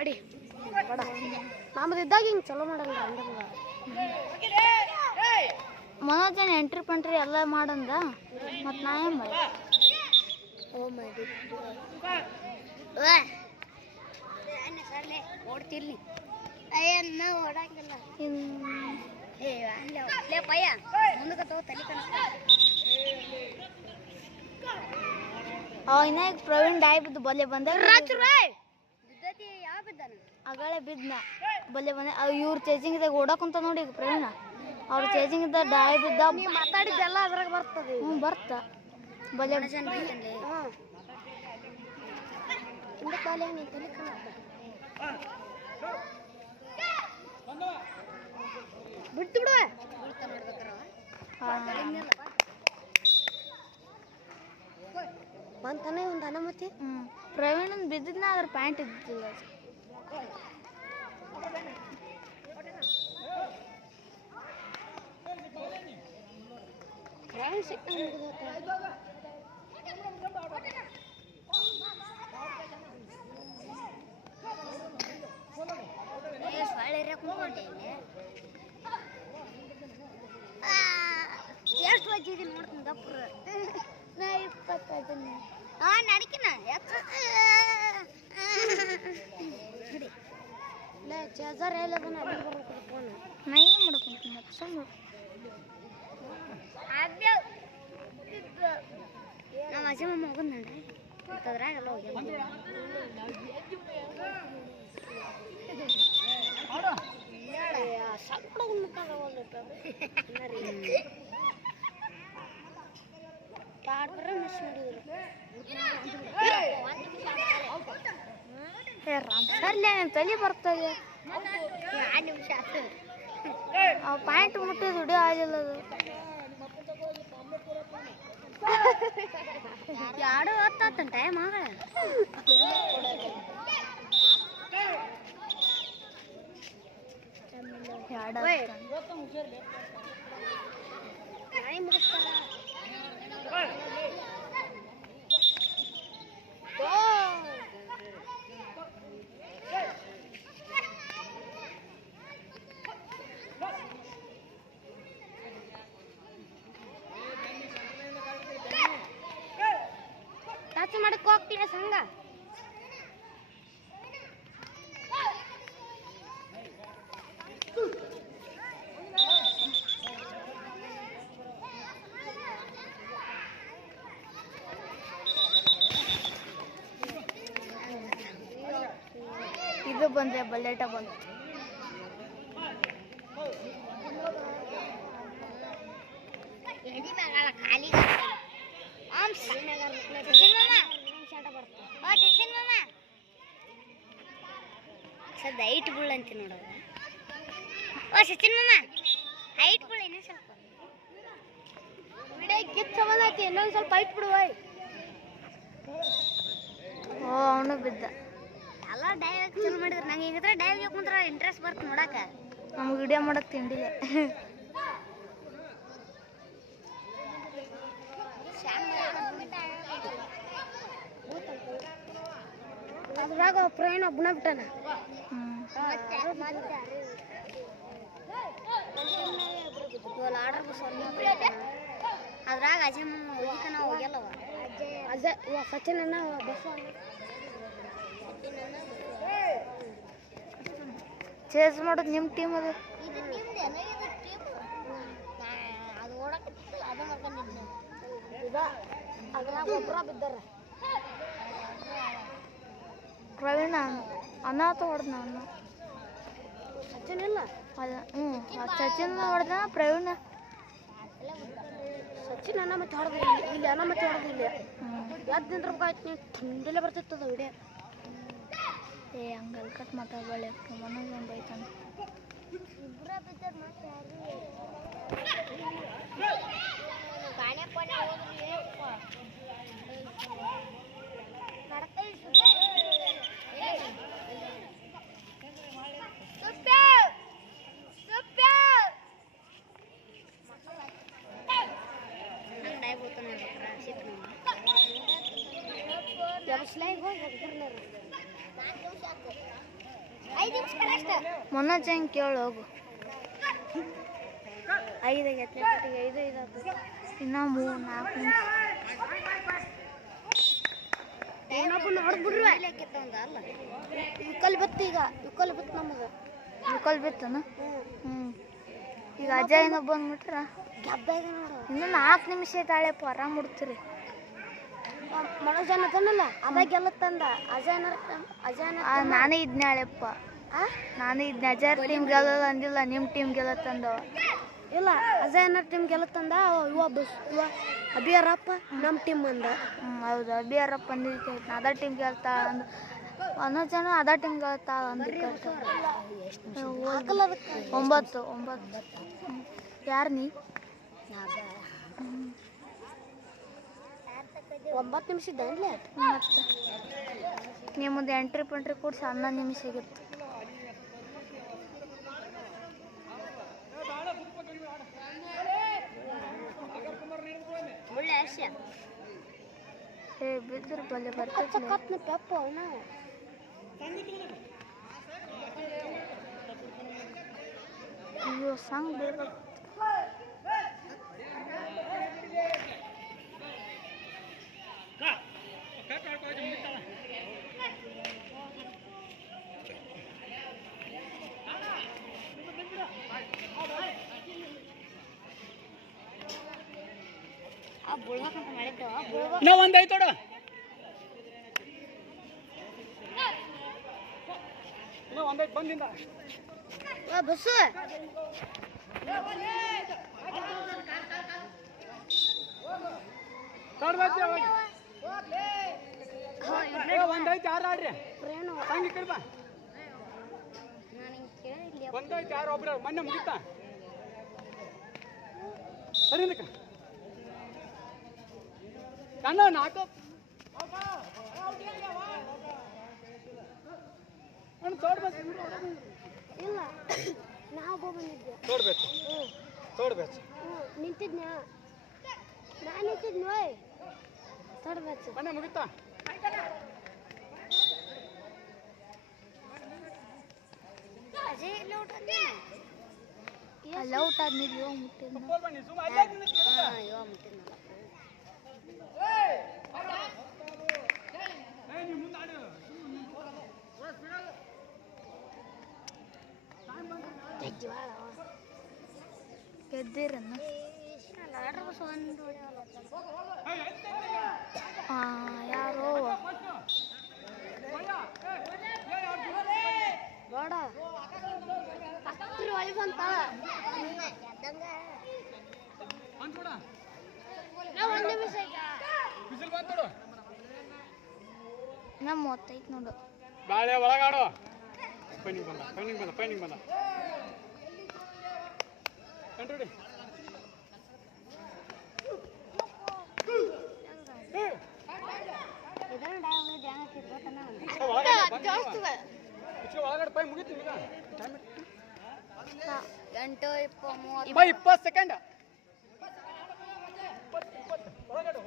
ಅಡಿ ಬೇಡ ನಮ್ದು ಇದ್ದಾಗ ಹಿಂಗೆ ಚಲೋ ಮಾಡಲ್ಲ ಮನೋಜನ್ ಎಂಟ್ರಿ ಪಂಟ್ರಿ ಎಲ್ಲ ಮಾಡಂದ ಮತ್ತು ನಾ ಏನು ಮಾಡಿ ಓಡ್ತಿರ್ಲಿ ಅಯ್ಯನ್ನ ಓಡಂಗಿಲ್ಲ ಪಯ್ಯ ಮುಂದಕ್ಕೆ ತಗೋ ತಲೆ ಇನ್ನ ಪ್ರವೀಣ್ ಡಾಯ್ ಬಿದ್ದು ಬಲ್ಲೆ ಬಂದ ಅಗಳೇ ಬಿದ್ನ ಬಲ್ಲೆ ಬಂದ ಇವ್ರ ಚೇಜಿಂಗ್ ಇದ್ದಾಗ ಓಡಾಕಂತ ನೋಡಿ ಈಗ ಪ್ರವೀಣ ಅವ್ರ ಚೇಜಿಂಗ್ ಇದ್ದ ಡಾಯ್ ಬಿದ್ದ ಮಾತಾಡಿದ್ದೆಲ್ಲ ಅದ್ರಾಗ ಬರ್ತದೆ ಬರ್ತ ಬಲ್ಲೆ ಬಿಡ್ತು ಬಿಡುವ ಬಂತಾನೆ ಒಂದು ಅನ ಮತ್ತೆ ಪ್ರವೀಣನ್ ಬಿದ್ದಿದ್ನ ಅದ್ರ ಪ್ಯಾಂಟ್ ಇದ್ದಿಲ್ಲ ಪ್ರವೀಣ್ ಸಿಕ್ಕ ಎಷ್ಟು ವಜ್ಜಿದೆ ನೋಡ್ತೀನಿ ದಪ್ಪರ ನಾ 25 ನಡಿಕಿನ ಚೇಜರ್ ಎಲ್ಲದನ್ನ ಅಲ್ಲಿಗೆ ಬರ್ಬೇಕು ಫೋನ್ ನಾ ಏನು ಮಾಡ್ಕೊಂತೀನಿ ಮತ್ತೆ ಸುಮ್ಮನೆ ನಮ್ಮ ಅಜ್ಜಮ್ಮ ಮಗನ್ ನಡ್ರಿ ಅದ್ರಾಗೆಲ್ಲ ಹೋಗ್ಯ ತಲೆ ಬರ್ತದೆ ಪಾಯಿಂಟ್ ಮುಟ್ಟಿ ದುಡಿ ಆಗಿಲ್ಲ ಅದು ಎರಡು ಹೊತ್ತಾತಂಟ ಟೈಮ್ ಆಗ ಟಚ್ ಮಾಡಕ್ ಹೋಗ್ತೀಯ ಸಂಘ ಇದು ಬಂದ್ರೆ ಬಲ್ಲೇಟ ಬಂತು ಖಾಲಿ ಸದ್ದ ಹೈಟ್ ಬುಳ್ಳ ಅಂತ ನೋಡೋದು ಓ ಸಚಿನ್ ಮಾಮ ಹೈಟ್ ಬುಳ್ಳ ಇನ್ನೂ ಸ್ವಲ್ಪ ವಿಡಿಯೋ ಕಿತ್ ಸಂಬಂಧ ಐತಿ ಇನ್ನೊಂದು ಸ್ವಲ್ಪ ಹೈಟ್ ಬಿಡುವ ಓ ಅವನು ಬಿದ್ದ ಎಲ್ಲ ಡೈವ್ ಚಲೋ ಮಾಡಿದ್ರೆ ನಂಗೆ ಹಿಂಗಿದ್ರೆ ಡೈವ್ ಕುಂತ್ರ ಇಂಟ್ರೆಸ್ಟ್ ಬರ್ತ ನೋಡಕ ನಮ್ಗೆ ವಿಡಿಯೋ ಮಾಡಕ್ ತಿಂಡಿಲ್ಲ ಅದ್ರಾಗ ಪ್ರಯಾಣ ಒಬ್ಬನ ಬಿಟ್ಟಾನ ಅದ್ರಾಗ ಅಜಯ್ ಹೋಗಿಕ ನಾವು ಹೋಗ್ಯಲ್ಲವ ಅಜಯ್ ಸಚಿನ್ ಅನ್ನ ಬಸ್ ಚೇಸ್ ಮಾಡೋದು ನಿಮ್ಮ ಟೀಮ್ ಅದು ಅದು ಓಡಕತ್ತಿಲ್ಲ ಅದು ಮಾಡ್ಕೊಂಡಿದ್ದೆ ಅದ್ರಾಗ ಒಬ್ಬರ ಬಿದ್ದಾರ ಪ್ರವೀಣ ಅನಾಥ ಹೊಡೆದ ನಾನು ಸಚಿನ್ ಇಲ್ಲ ಅಲ್ಲ ಸಚಿನ್ ಹೊಡೆದ ಪ್ರವೀಣ ಸಚಿನ್ ಅನ್ನ ಮತ್ತೆ ಹೊಡೆದ ಇಲ್ಲಿ ಅನ್ನ ಮತ್ತೆ ಹೊಡೆದ ಇಲ್ಲಿ ಯಾವ್ದು ನಿಂದ್ರಬೇಕಾಯ್ತು ನೀವು ಥಂಡಲ್ಲೇ ಬರ್ತಿತ್ತದ ವಿಡಿಯೋ ಏ ಹಂಗಲ್ ಕಟ್ ಮಾತಾಡಬೇಡ ಮನೋಜ್ ಬೈತಾನೆ ಇಬ್ಬರ ಬಿದ್ದರೆ ಮತ್ತೆ ಕಾಣೆ ಪಾಣೆ ಹೋದ್ರಿ Jangan selain gue, gue pernah. ಮೊನ್ನೊಂದು ಹೆಂಗೆ ಕೇಳು ಹೋಗು 5 ಆಗೈತೆ 5 ಇನ್ನೂ 3-4 ನಿಮಿಷ ಯುಕಲ್ ಬಿತ್ತು ಈಗ ಯುಕಲ್ ಬಿತ್ತು ನಮಗೆ ಯುಕಲ್ ಬಿತ್ತನ ಈಗ ಅಜಯನ ಬಂದ್ಬಿಟ್ರ ಇನ್ನು 4 ನಿಮಿಷ ಐತಾಳೆಪ್ಪ ಆರಾಮ್ ಮುಡ್ತೀರಿ ಮನೋಜನ ತನ್ನಲ್ಲ ಅದ ಗೆಲ್ಲತ್ತಂದ ನಾನೇ ಇದ್ನೇ ಹಳೆಪ್ಪ ನಾನೇ ಇದ್ನೆ ಅಜಯ್ ಟೀಮ್ ಗೆಲ್ಲಲ್ಲ ಅಂದಿಲ್ಲ ನಿಮ್ಮ ಟೀಮ್ ಗೆಲ್ಲತ್ತಂದವ ಇಲ್ಲ ಅಜಯನ ಟೀಮ್ ಗೆಲ್ಲತ್ತಂದ ಇವ ಅಭಿಯರಪ್ಪ ನಮ್ಮ ಟೀಮ್ ಅಂದ ಹೌದು ಅಭಿಯರಪ್ಪ ಅಂದಿದ್ದಕ್ಕೆ ಅದ ಟೀಮ್ ಗೆಲ್ತಾ ಅಂದ 11 ಜನ ಅದ ಟೀಮ್ ಗೆಲ್ತಾ ಅಂದಿದ್ದ 9 ಯಾರು ನೀ 9 ನಿಮಿಷ ಇದ್ದಲ್ಲಿ ಮತ್ತೆ ನಿಮ್ಮದು ಎಂಟ್ರಿ ಪಂಟ್ರಿ ಕೂಡಿಸಿ 11 ನಿಮಿಷ ಆಗಿತ್ತು ಬಿದ್ದರು ಬಲ್ಲೆ ಬರ್ತೈತೆ ಪಪ್ಪ ಅವನ ಅಯ್ಯೋ ಸಂಗ್ ಬೀಳ್ಬೇಕು ಇನ್ನೂ ಒಂದು ಐತೋಡ ಇನ್ನೂ ಒಂದೈತು ಬಂದಿಂದ ಬಸ್ಸು ಒಂದೈತು ಯಾರು ಆಡ್ರಿ ಹಂಗೆ ಕಡಿಬ ಒಂದೈತು ಯಾರು ಒಬ್ರು ಮೊನ್ನೆ ಮುಗಿತಾ ಸರಿ ಕಣ್ಣ 4 ಇಲ್ಲ ನಾವು ಬಂದಿದ್ದೆ ತೋಡ್ಬೇಕು ನಿಂತಿದ್ನ ನಾನು ನಿಂತಿದ್ನ ತೋಡ್ಬೇಕು ಮೊನ್ನೆ ಮುಗಿತಾ ಅಲ್ಲ ಔಟ್ ಆದ್ಮೇಲೆ ಇವಾಗ ಮುಟ್ಟಿದ್ನ ಗೆದ್ದಿರನ್ನ ಯಾರೋ ಬೇಡ ಒಳಗೆ ಬಂತ ನಮ್ಮ 35 ನೋಡು ಬಾಳೆ ಒಳಗಾಡು ಪೈನಿಂಗ್ ಬಂದ ಕಂಟ್ರೋಡಿ ಒಳಗಡೆ ಪೈ ಮುಗಿತು ಈಗ 20 ಸೆಕೆಂಡ್ ಒಳಗಡೆ